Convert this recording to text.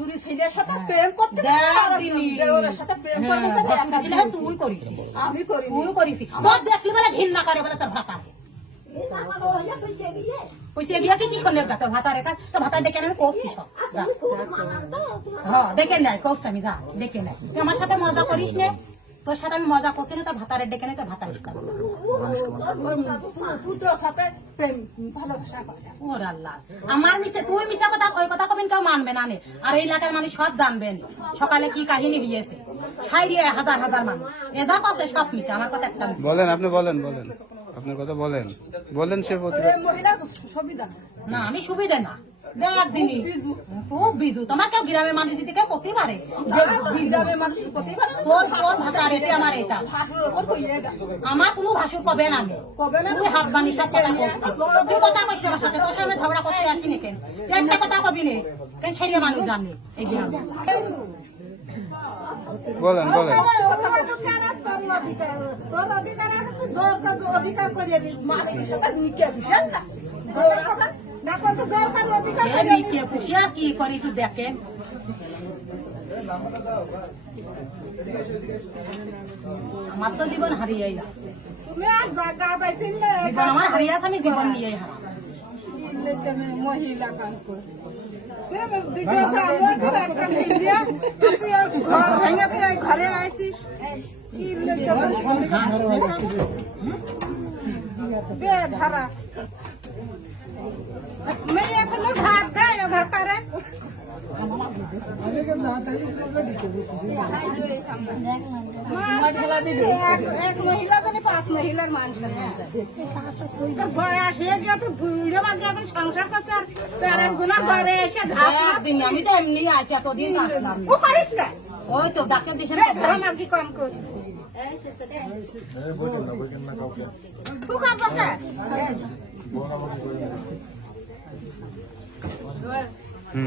শাশুড়ি ছেলের সাথে প্রেম করতে। দেওরের সাথে প্রেম করবে হ্যাঁ, ভাত তুই আমি করি তুই তোর দেখলি বলে ঘৃণা করে বলে তোর ভাতা পয়সা গিয়া কি করলে শুনলে গা তোর ভাতার একা তো ভাতার ডেকে আমি করছি সব। যা। হ্যাঁ ডেকে নেয় করছি আমি যা। ডেকে নেয় আমার সাথে মজা করিস নে। তোর সাথে আমি মজা করছি না তোর ভাতারের ডেকে নেই তোর ভাতার পুত্র সাথে প্রেম ভালোবাসা ওর আল্লাহ। আমার মিছে তোর মিছে কথা ওই কথা কবেন কেউ মানবে না আর এই এলাকার মানুষ সব জানবেন। সকালে কি কাহিনী হয়েছে হাজার হাজার মানুষ। এজা পাশে সব মিছে আমার কথা একটা বলেন আপনি বলেন বলেন। আপনার কথা বলেন। বলেন সে মহিলা সুবিধা না আমি সুবিধে না। দেখ দিনই। খুব বিজু। তোমার কেউ গ্রামের মানুষ যদি কেউ করতে পারে যে হিসাবে মাত্র প্রতিবার? তোর তোর ভাতার এতে আমার এটা। ভাসুর আমার কোনো ভাষণ কবে না আমি কবে না তুই হাত বানি সব কথা করছিস তুই কথা কইস আমার সাথে তোর সামনে ঝগড়া করতে আসি নি কেন? তুই একটা কথা কবি নে। কেন ছেড়ে মানুষ জানে এই গ্রামে। বলেন বলেন। তোর অধিকার। আছে তুই জোর অধিকার করে নিস মালিকের সাথে নিকে বিশাল না কি করি একটু দেখেন আমার তো জীবন হারিয়েই আছে জীবন আমার হারিয়ে আছে আমি জীবন নিয়েই হারা মহিলা কাম করে ঘর আইসিস কি এক মহিলা জানি পাঁচ মহিলার মানুষ বয়স হয়ে গিয়ে তো বুড়ো বাদ এখন সংসার করছে আর ঘরে এসে ধাপ একদিন আমি তো এমনি আছি এতদিন ও পারিস না ওই তো ডাকে কি কম কর তু খাব কে? হুম